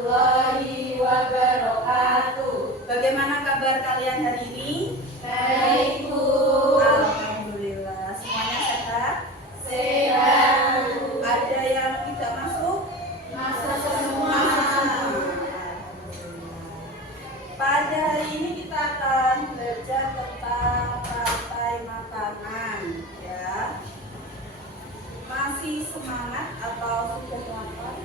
Warahmatullahi wabarakatuh. Bagaimana kabar kalian hari ini? Baik, Bu. Alhamdulillah. Semuanya sehat? Sehat, Bu. Ada yang tidak masuk? Masuk semua. Pada hari ini kita akan belajar tentang rantai makanan, ya. Masih semangat atau sudah lapar?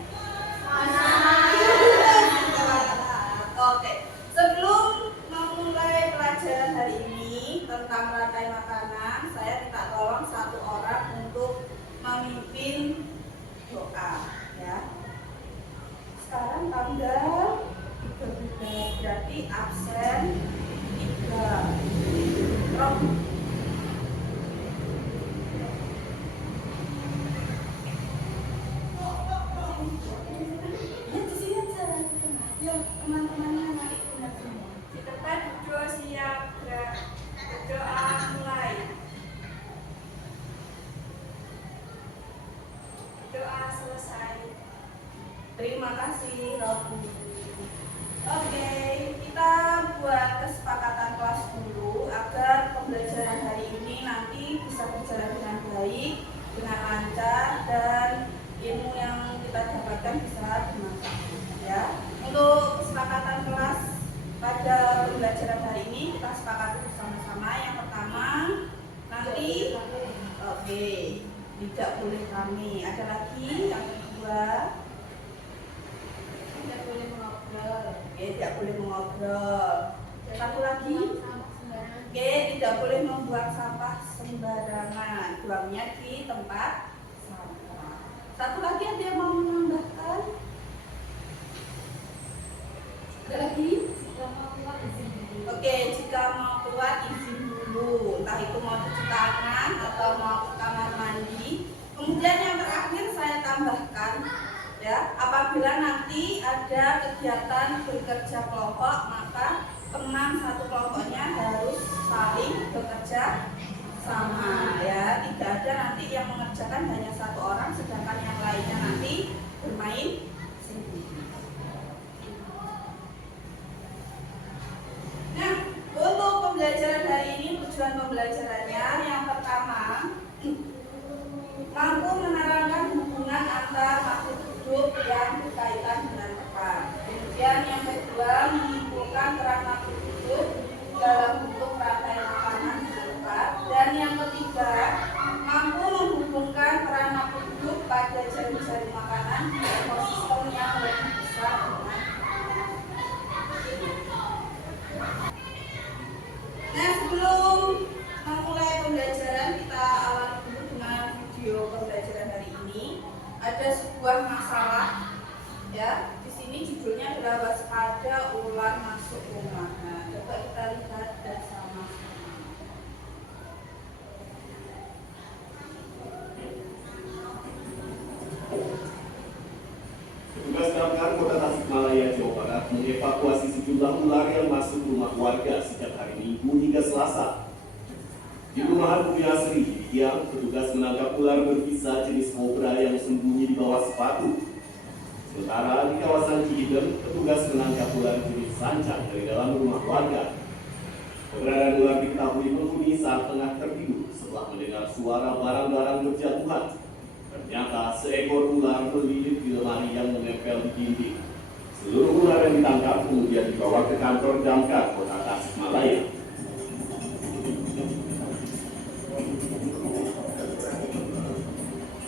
Oke, sebelum memulai pelajaran hari ini tentang rantai makanan, saya minta tolong satu orang untuk memimpin doa, ya. Sekarang tanggal 13, berarti absen 3. Teman-temannya naik benar semua. Di tempat duduk siap, berdoa mulai. Doa selesai. Terima kasih Robi. Oke, kita buat kesepakatan kelas dulu agar pembelajaran hari ini nanti bisa berjalan dengan baik, dengan lancar, dan ilmu yang kita dapatkan bisa dimanfaatkan, ya. Untuk kesepakatan kelas pada pembelajaran hari ini kita sepakati bersama-sama. Yang pertama, nanti tidak boleh kami. Ada lagi yang kedua, Tidak boleh mengobrol. tidak boleh mengobrol. Satu lagi, tidak boleh membuang sampah sembarangan. Buangnya di tempat sampah. Satu lagi ada yang mau menambahkan? Ada lagi? Jika mau keluar izin dulu. Oke, jika mau keluar izin dulu, entah itu mau cuci tangan atau mau ke kamar mandi. Kemudian yang terakhir saya tambahkan, ya, apabila nanti ada kegiatan bekerja kelompok, maka teman satu kelompoknya harus saling bekerja sama, ya. Tidak ada nanti yang mengerjakan hanya satu orang, sedangkan yang lainnya nanti bermain sendiri. Nah, untuk pembelajaran hari ini, tujuan pembelajarannya yang pertama, mampu menerangkan hubungan antar makhluk hidup yang berkaitan dengan tempat. Kemudian yang kedua, menyimpulkan peran makhluk hidup dalam bentuk rantai makanan di tempat. Dan yang ketiga, mampu menghubungkan peran makhluk hidup pada jaring-jaring makanan di ekosistem yang lebih besar dengan. Nah, sebelum memulai pembelajaran, kita awali dulu dengan video pembelajaran hari ini. Ada sebuah masalah, ya. Di sini judulnya adalah waspada ular masuk rumah. Nah, coba kita lihat bersama. Petugas damkar Kota Tasikmalaya, Jawa Barat mengevakuasi sejumlah ular yang masuk rumah warga sejak hari Minggu hingga Selasa. Di perumahan Bumi Asri, yang petugas menangkap ular berbisa jenis kobra yang sembunyi di bawah sepatu. Sementara di kawasan Cihideng, petugas menangkap ular jenis sancang dari dalam rumah warga. Keberadaan ular diketahui penghuni saat tengah tertidur setelah mendengar suara barang-barang berjatuhan. Ternyata seekor ular berlilit di lemari yang menempel di dinding. Seluruh ular yang ditangkap kemudian dibawa ke kantor damkar Kota Tasikmalaya.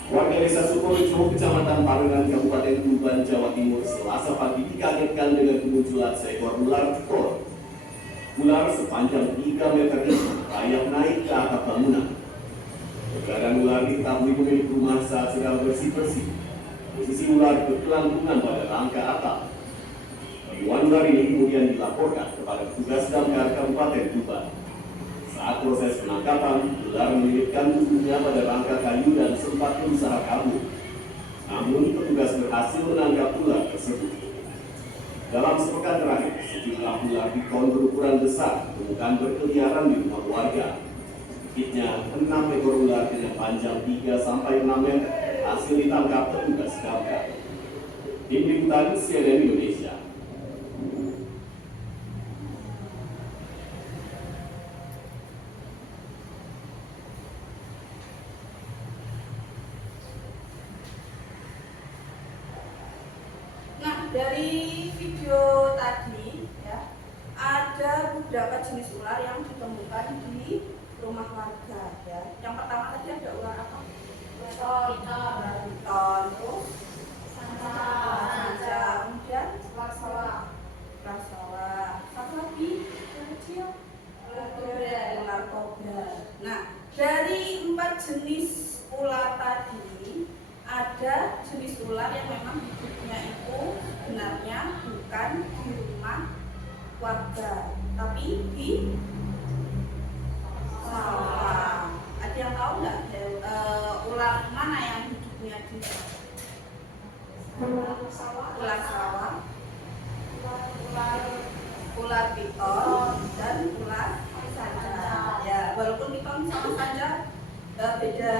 Warga desa Sukorejo, Kecamatan Parengan, Kabupaten Tuban, Jawa Timur, Selasa pagi dikagetkan dengan kemunculan seekor ular ekor. Ular sepanjang 3 meter ini layak naik ke atap bangunan. Keberadaan ular diketahui pemilik rumah saat sedang bersih-bersih. Posisi ular berkelantungan pada rangka atap. Temuan ular ini kemudian dilaporkan kepada petugas damkar Kabupaten Tuban. Saat proses penangkapan, ular melilitkan tubuhnya pada rangka kayu dan sempat berusaha kabur. Namun petugas berhasil menangkap ular tersebut. Dalam sepekan terakhir, sejumlah ular piton berukuran besar ditemukan berkeliaran di rumah warga. Sedikitnya 6 ekor ular dengan panjang 3-6 meter hasil ditangkap petugas damkar. Tim Liputan CNN Indonesia. dari video tadi ya, ada beberapa jenis ular yang ditemukan di rumah warga ya. Yang pertama tadi ada ular apa? Piton, terus sanca, kemudian ular sawah, satu lagi kecil ular kobra. Nah, dari 4 jenis ular tadi ada jenis ular yang memang hidupnya itu sebenarnya bukan di rumah warga, tapi di sawah. Ada yang tahu nggak ular mana yang hidupnya di ular sawah, ular piton, dan ular sanca. Ya, walaupun piton sama sanca beda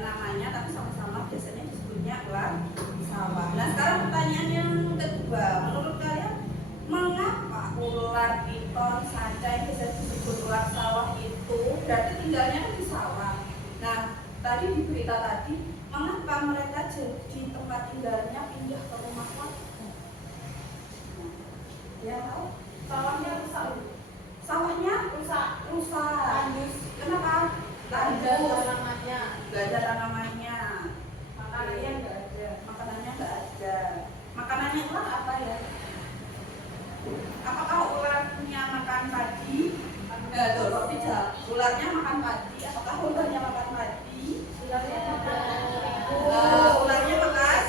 namanya, tapi sama-sama biasanya disebutnya ular sawah. Nah, sekarang pertanyaan yang kedua, menurut kalian mengapa ular piton, sanca yang bisa disebut ular sawah itu berarti tinggalnya di sawah? Nah, tadi di berita tadi, mengapa mereka jadi tempat tinggalnya pindah ke rumah warga? Ya tahu? Sawahnya rusak. Sawahnya rusak. Tandus. Kenapa? Gak ada tanamannya. Gak ada tanamannya. Makanannya nggak ada. Makanannya nggak ada. Makanannya ular apa ya? Apakah ularnya makan padi? Tuh, tidak. Ularnya makan padi. Apakah ularnya makan padi? Ularnya ada. Ularnya makan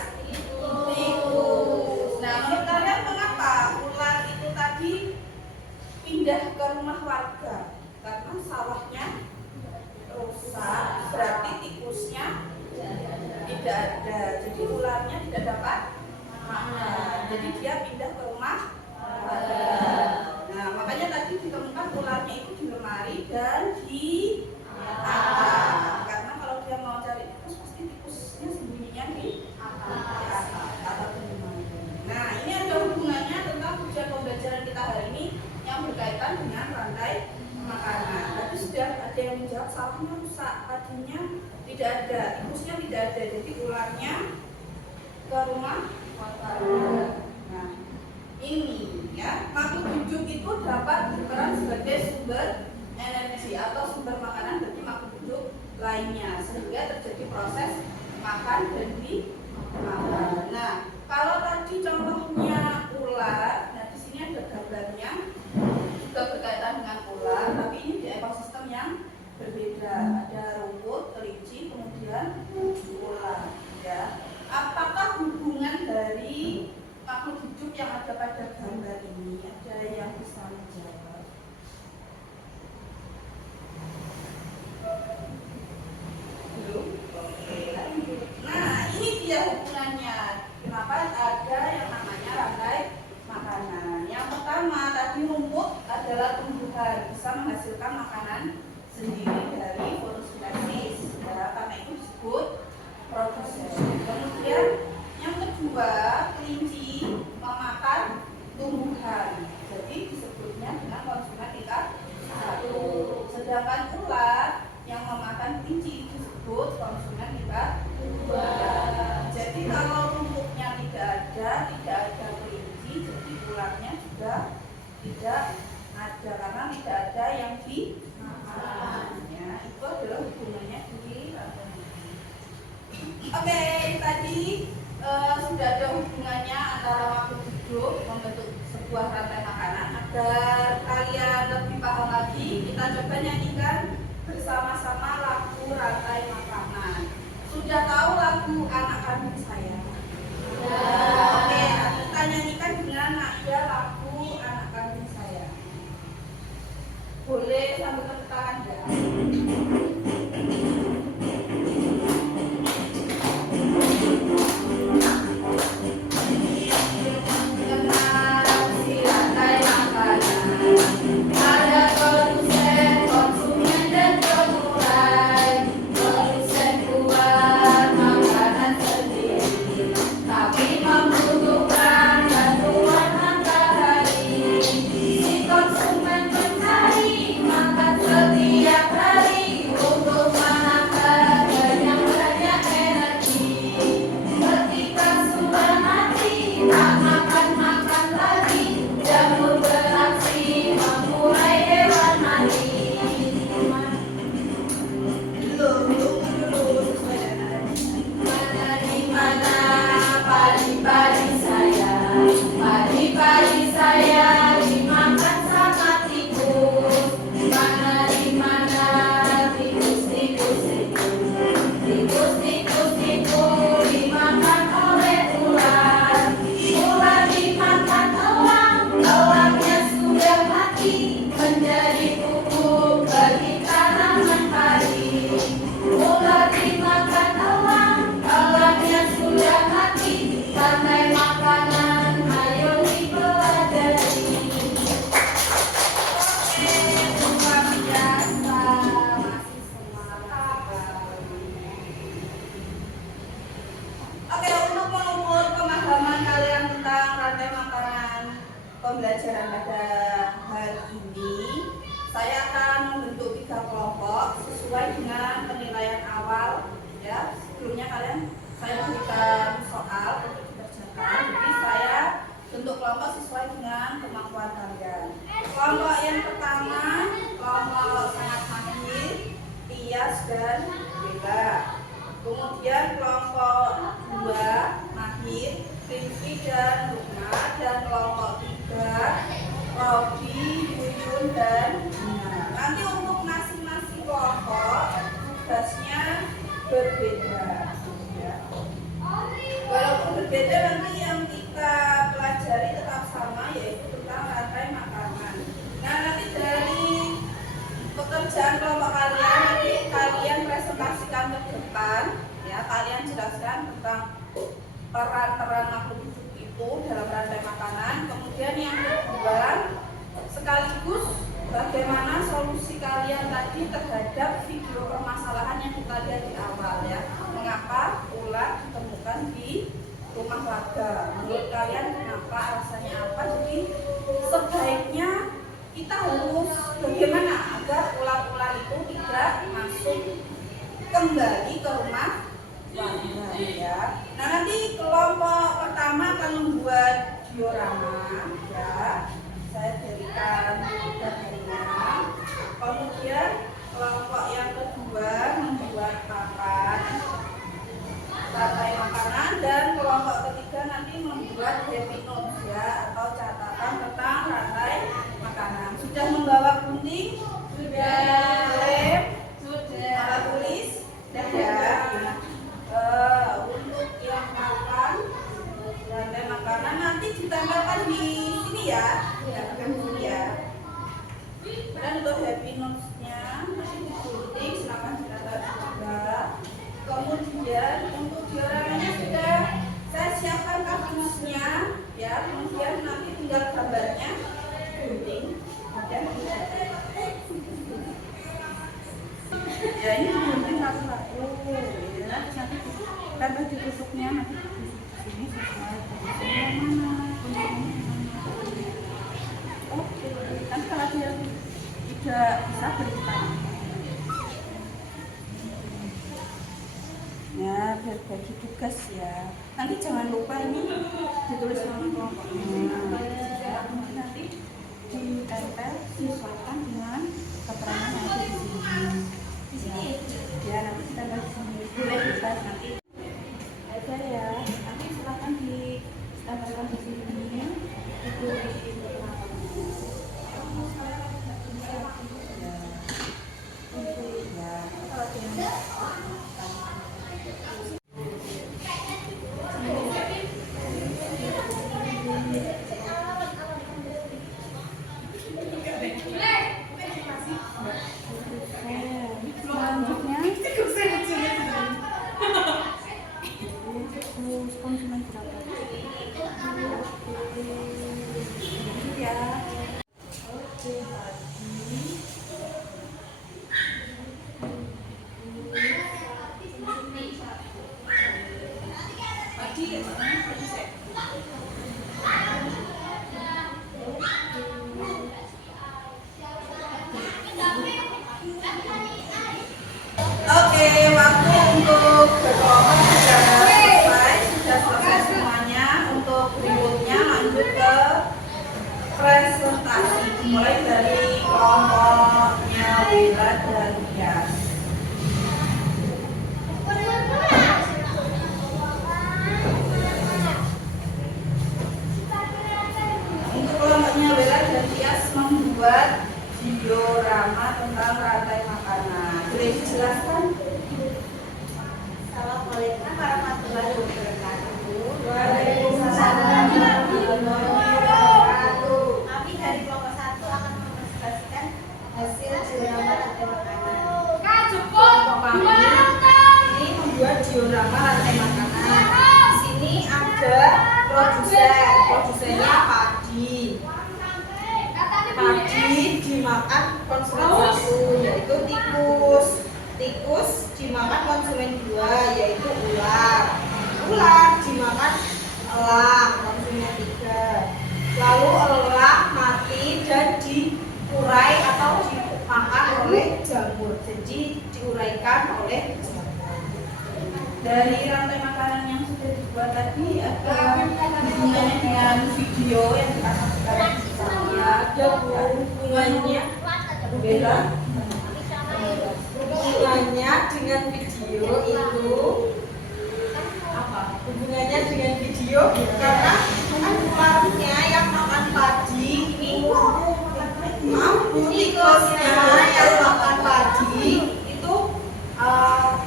tikus. Nah, menurut kalian mengapa ular itu tadi pindah ke rumah warga? Karena sawahnya rusak, berarti tikusnya tidak ada. Jadi ularnya tidak dapat makan. Jadi dia pindah ke rumah warga. Nah, makanya tadi ditemukan ularnya itu di lemari dan di atap. Karena kalau dia mau cari tikus, pasti tikusnya sembunyinya di atap atau di lemari. Nah, ini ada hubungannya tentang tujuan pembelajaran kita hari ini yang berkaitan dengan rantai makanan. Tadi sudah ada yang menjawab sawahnya rusak, padinya tidak ada, tikusnya tidak ada, jadi ularnya ke rumah warga. Nah, ini ya, makhluk hidup itu dapat berperan sebagai sumber energi atau sumber makanan bagi makhluk hidup lainnya, sehingga terjadi proses makan dan dimakan. Nah, kalau tadi contohnya ular, nah di sini ada gambarnya juga berkaitan dengan ular, tapi ini di ekosistem yang berbeda. Ada rumput, kelinci, kemudian ular. Ya, apakah hubungan dari makhluk hidup yang ada pada gambar ini? Ada yang bisa menjawab? Belum? Oke, lanjut. Nah, ini dia hubungannya. Kenapa ada yang namanya rantai makanan? Yang pertama, tadi rumput adalah tumbuhan, bisa menghasilkan makanan sendiri dari fotosintesis. Ya, karena itu disebut produsen. Kemudian yang kedua, kelinci memakan tumbuhan, jadi disebutnya dengan konsumen tingkat 1. Sedangkan ular yang memakan kelinci disebut konsumen tingkat 2. Jadi kalau rumputnya tidak ada kelinci, jadi ularnya juga tidak ada karena tidak ada yang dimakan. Ya, itu adalah hubungannya di rantai. Oke, tadi sudah ada hubungannya antara makhluk hidup membentuk sebuah rantai makanan. Agar kalian lebih paham lagi, kita coba nyanyikan bersama-sama lagu rantai makanan. Sudah tahu lagu Anak Kandung Saya? Oke, kita nyanyikan dengan nada lagu Anak Kandung Saya. Boleh sambil tepuk tangan ya? Konsumen mencari makan setiap hari untuk pembelajaran pada hari ini, saya akan membentuk 3 kelompok sesuai dengan penilaian awal. Ya, sebelumnya saya berikan soal untuk dikerjakan. Jadi saya bentuk kelompok sesuai dengan kemampuan kalian. Kelompok yang pertama, kelompok sangat mahir, Tias dan Bella. Kemudian kelompok 2 mahir, Rinfi dan Lukma. Dan kelompok 3, Robi, Yuyun dan Gina. Nanti untuk masing-masing kelompok tugasnya berbeda. Ya. Walaupun berbeda, nanti yang kita pelajari tetap sama, yaitu tentang rantai makanan. Nah, nanti dari pekerjaan kelompok kalian, nanti kalian presentasikan ke depan, ya, kalian jelaskan tentang peran-peran makhluk hidup itu dalam rantai makanan. Kemudian yang kedua, sekaligus bagaimana solusi kalian tadi terhadap video permasalahan yang kita lihat di awal, ya. Mengapa ular ditemukan di rumah warga? Menurut kalian kenapa, alasannya apa? Jadi sebaiknya kita harus bagaimana agar ular-ular itu tidak masuk kembali ke rumah warga, ya. Nah, nanti kelompok pertama akan membuat diorama, ya. Saya berikan gambarnya. Kemudian kelompok yang kedua membuat papan rantai makanan, dan kelompok ketiga nanti membuat happy notes, ya, atau catatan tentang rantai makanan. Sudah membawa gunting? Sudah. Lem? Sudah. Alat tulis? Sudah. Untuk yang makan rantai makanan nanti ditempelkan di sini, ya. Di sini, ya. Dan untuk happy notes-nya masih digunting, silakan ditempel juga. Kemudian untuk dioramanya sudah saya siapkan kartusnya, ya. Kemudian nanti tinggal gambarnya gunting dan ya, ini gunting satu-satu, ya. Nanti tambah ditusuknya, nanti ditusuk di sini sesuai guntingnya mana. Oke, kan kalau dia tidak bisa beritahu. Ya, biar bagi tugas, ya. Nanti jangan lupa ini ditulis nama kelompoknya. Ya, nanti ditempel disesuaikan dengan keterangan yang ada di sini. Di sini. Ya, nanti ditempel di sini. Boleh bebas nanti. Aja, ya. Nanti silakan ditempelkan di sini. Itu di presentasi mulai dari kelompoknya Bella dan Tias. Untuk kelompoknya Bella dan Tias membuat diorama tentang rantai makanan. Boleh dijelaskan? Assalamualaikum warahmatullahi wabarakatuh. Waalaikumsalam warahmatullahi wabarakatuh. Kami dari kelompok 1 akan mempresentasikan hasil diorama rantai makanan. Kelompok kami ini membuat diorama rantai makanan. Di sini ada produsennya padi. Padi dimakan konsumen satu, yaitu tikus. Tikus dimakan konsumen 2, yaitu ular. Ular dimakan elang, konsumen 3. Lalu elang mati diurai atau dimakan oleh jamur. Jadi diuraikan oleh jamur. Dari rantai makanan yang sudah dibuat tadi ada hubungannya dengan video yang kita saksikan bersama. Ada hubungannya beda. Hubungannya dengan video itu apa? Hubungannya dengan video karena ularnya yang makan padi ini tikusnya yang makan padi itu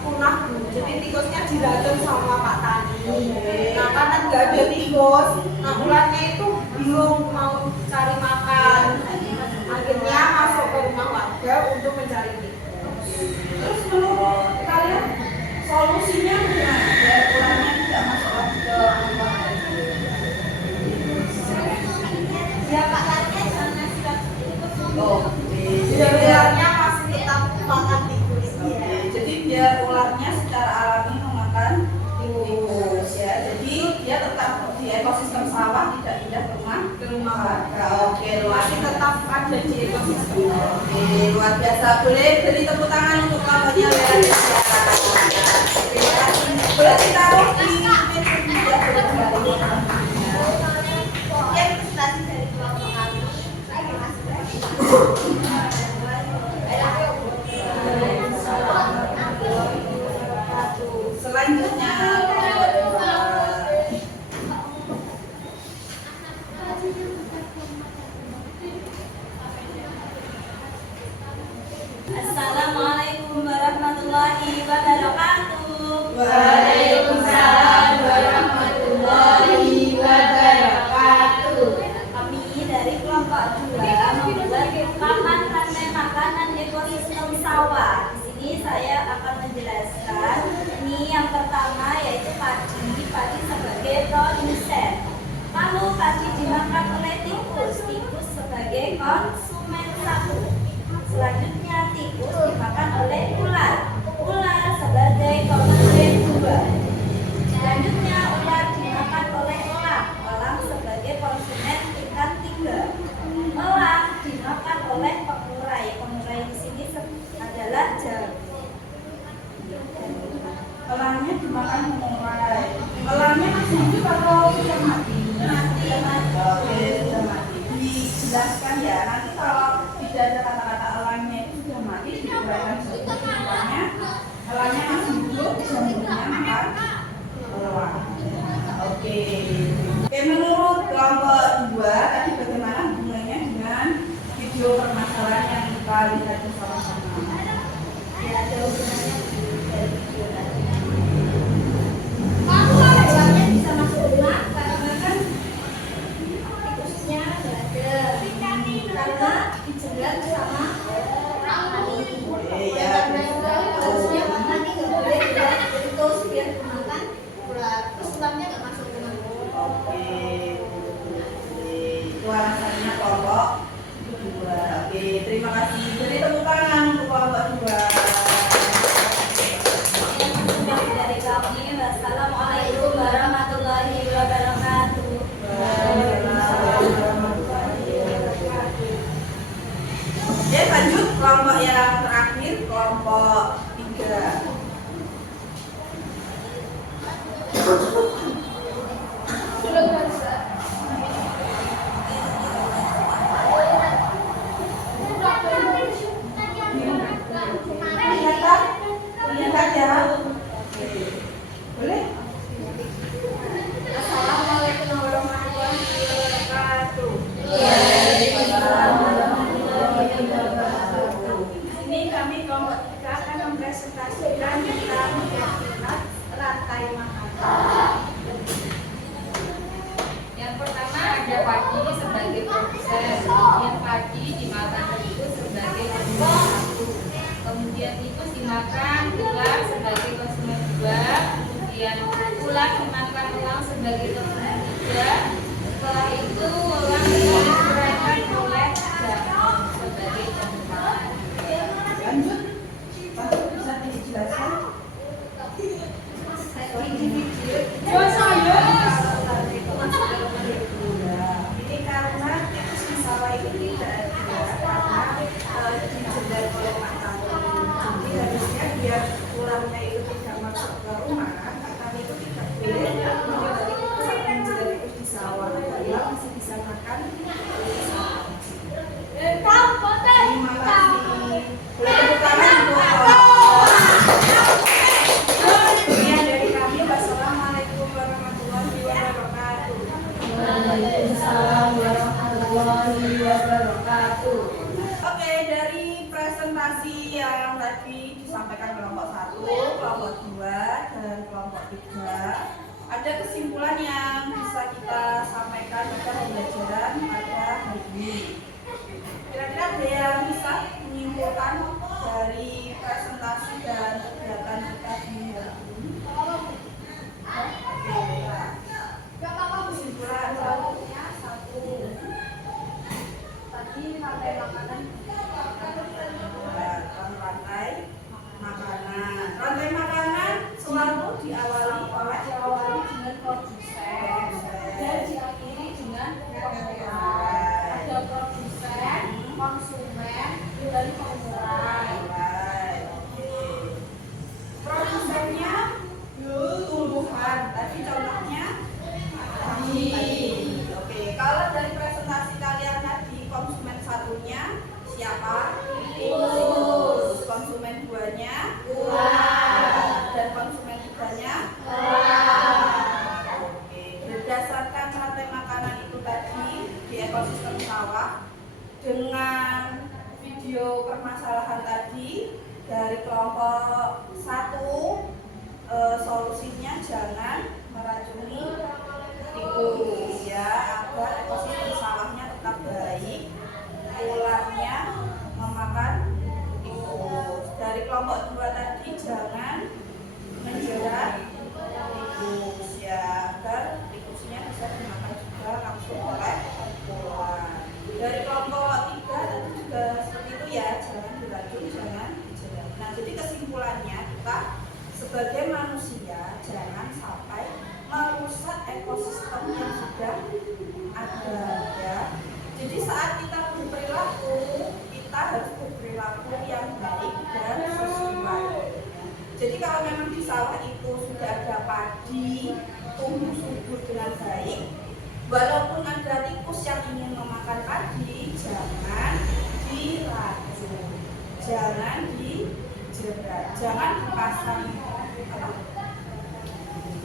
punah dulu. Jadi tikusnya diracun sama Pak Tani. Nah karena nggak ada tikus, nah ularnya itu bingung mau cari makan. Akhirnya masuk ke rumah warga untuk mencari tikus. Terus menurut kalian solusinya gimana? Biar ularnya tidak masuk lagi ke rumah. Ya Pak Tani jangan ngasih tikus. Biar ularnya masih tetap makan tikus. Jadi biar ularnya secara alami memakan tikus ya. Jadi dia tetap di ekosistem sawah, tidak pindah ke rumah warga. Oke, masih tetap ada di ekosistem. Oke, luar biasa. Boleh beri tepuk tangan untuk kelompoknya luar biasa. Terima kasih. Boleh ditaruh di meja berikutnya. Ya ilustrasi dari kelompok kami. Terima kasih. Selanjutnya Assalamualaikum warahmatullahi wabarakatuh. Waalaikumsalam warahmatullahi wabarakatuh. Kami dari kelompok 2 membuat papan rantai makanan ekosistem sawah. Di sini saya akan menjelaskan. Ini yang pertama yaitu padi. Padi sebagai produsen. Lalu padi dimakan oleh tikus. Tikus sebagai konsumen satu. Selanjutnya tikus dimakan oleh ular. Ular sebagai konsumen 2. Selanjutnya ular dimakan oleh elang. Elang sebagai konsumen tingkat 3. Elang dimakan oleh pengurai. Pengurai di sini adalah jamur. elangnya dimakan pengurai. Elangnya masih hidup atau sudah mati? Mati. Oke, sudah mati. Dijelaskan ya. Nanti kalau tidak ada kata-kata elangnya itu sudah mati, diuraikan sebenarnya. Elangnya masih hidup, jamurnya makan elang. Oke. Oke, menurut kelompok 2 tadi bagaimana hubungannya dengan video permasalahan yang kita lihat bersama-sama? Ya, ada hubungannya dari video tadi. Ularnya bisa masuk rumah karena kan tikusnya nggak ada. Karena dijerat sama tali. Iya, Harusnya Pak Tani nggak boleh jerat tikus biar makan ular. Terus ularnya nggak masuk rumah. Oke, itu alasannya kelompok 2. Oke, terima kasih. Beri tepuk tangan untuk kelompok 2. Dari kami, wassalamualaikum warahmatullahi wabarakatuh. Oke, lanjut kelompok yang terakhir, kelompok 3. Lihat ya. Boleh? Assalamualaikum warahmatullahi wabarakatuh. Ini kami kelompok 3 akan mempresentasikan tentang rantai makanan. Yang pertama ada padi sebagai produsen, kemudian padi dimakan tikus sebagai konsumen satu, kemudian tikus dimakan ular sebagai konsumen 2, kemudian ular dimakan elang sebagai konsumen 3. Setelah itu elang diuraikan oleh jamur sebagai konsumen. Lanjut, Pak, bisa dijelaskan? Ini karena tikus di sawah ini tidak ada, karena pelajaran. Terima kasih. Boleh tepuk tangan untuk sekian dari kami. Wassalamualaikum warahmatullahi wabarakatuh. Waalaikumsalam warahmatullahi wabarakatuh. Oke, dari presentasi yang tadi disampaikan kelompok 1, kelompok 2, dan kelompok 3, ada kesimpulan yang bisa kita sampaikan pada pembelajaran pada hari ini. Kira-kira ada yang bisa menyimpulkan dari presentasi dan kegiatan kita di hari ini? Kesimpulan satunya satu. Tadi rantai makanan. Rantai makanan. Rantai makanan selalu diawali dengan produsen dan diakhiri dengan pengurang. Ada produsen, konsumen, dan pengurang. Produsennya tumbuhan. Tadi contohnya tadi. Oke, kalau dari presentasi kalian tadi konsumen satunya siapa? Tikus. Konsumen duanya ular. Dan konsumen tiganya ular. Oke, berdasarkan rantai makanan itu tadi di ekosistem sawah dengan video permasalahan tadi dari kelompok 1, solusinya jangan meracuni tikus ya, agar ekosistem sawahnya tetap baik, ularnya memakan tikus. Dari kelompok 2 tadi jangan menjerat tikus ya, agar tikusnya bisa dimakan juga langsung oleh ular. Dari kelompok 3 tadi juga seperti itu ya, jangan diracun, jangan dijerat. Nah, jadi kesimpulannya kita sebagai manusia jangan sampai merusak ekosistem yang sudah ada ya. Jadi saat kita berperilaku, kita harus berperilaku yang baik dan sesuai. Jadi kalau memang di sawah itu sudah ada padi tumbuh subur dengan baik, walaupun ada tikus yang ingin memakan padi, jangan diracun, jangan dijerat, jangan dipasang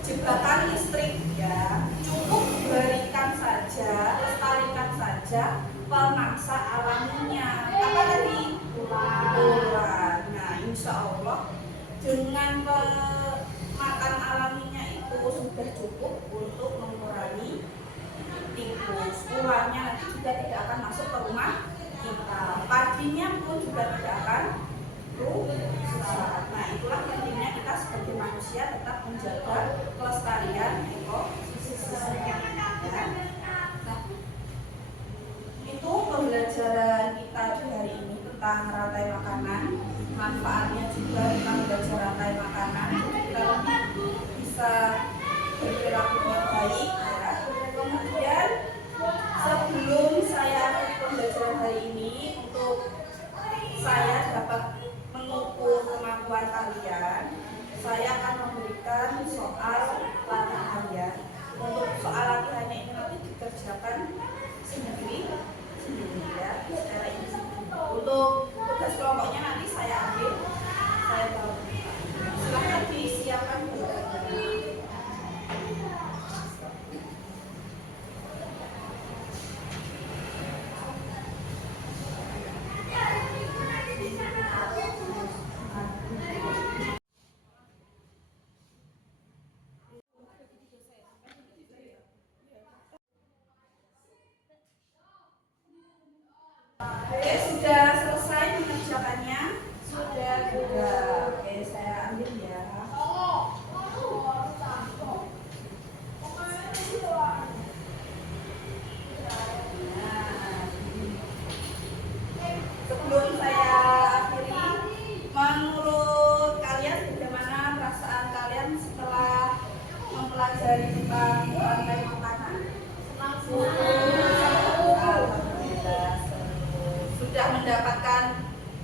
jebakan listrik ya, cukup berikan saja, lestarikan saja pemangsa alaminya. Apa tadi? Ular. Nah, insya Allah dengan makan alaminya itu sudah cukup untuk mengurangi tikus. Ularnya nanti juga tidak akan masuk ke rumah kita. Padinya pun juga tidak akan rusak. Nah, itulah pentingnya kita sebagai manusia tetap menjaga kelestarian ekosistem. Ya. Nah, itu pembelajaran kita di hari ini tentang rantai makanan. Manfaatnya juga kita belajar rantai makanan. Jadi kita bisa berperilaku dengan baik. Ya. Kemudian sebelum saya akhiri pembelajaran hari ini, untuk saya dapat mengukur kemampuan kalian, saya akan memberikan soal latihan ya. Untuk soal latihannya ini nanti dikerjakan sendiri ya, secara individu. Untuk tugas kelompoknya nanti saya ambil, saya tahu. Silahkan disiapkan berbagai. Oke, sudah selesai mengerjakannya? Sudah. Oke, saya ambil ya. Sebelum saya akhiri, menurut kalian bagaimana perasaan kalian setelah mempelajari tentang rantai makanan? Alhamdulillah, sudah mendapatkan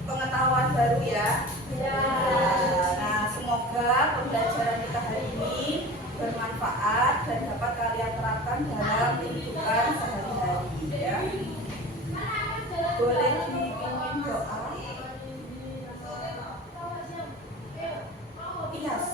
pengetahuan baru ya. Nah, semoga pembelajaran kita hari ini bermanfaat dan dapat kalian terapkan dalam kehidupan sehari-hari. Boleh dipimpin doa. Ilyas.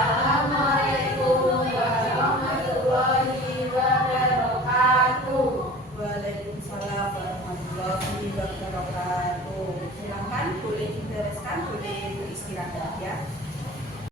Assalamualaikum warahmatullahi wabarakatuh. Waalaikumsalam warahmatullahi wabarakatuh. Silahkan boleh dibereskan, boleh beristirahat ya.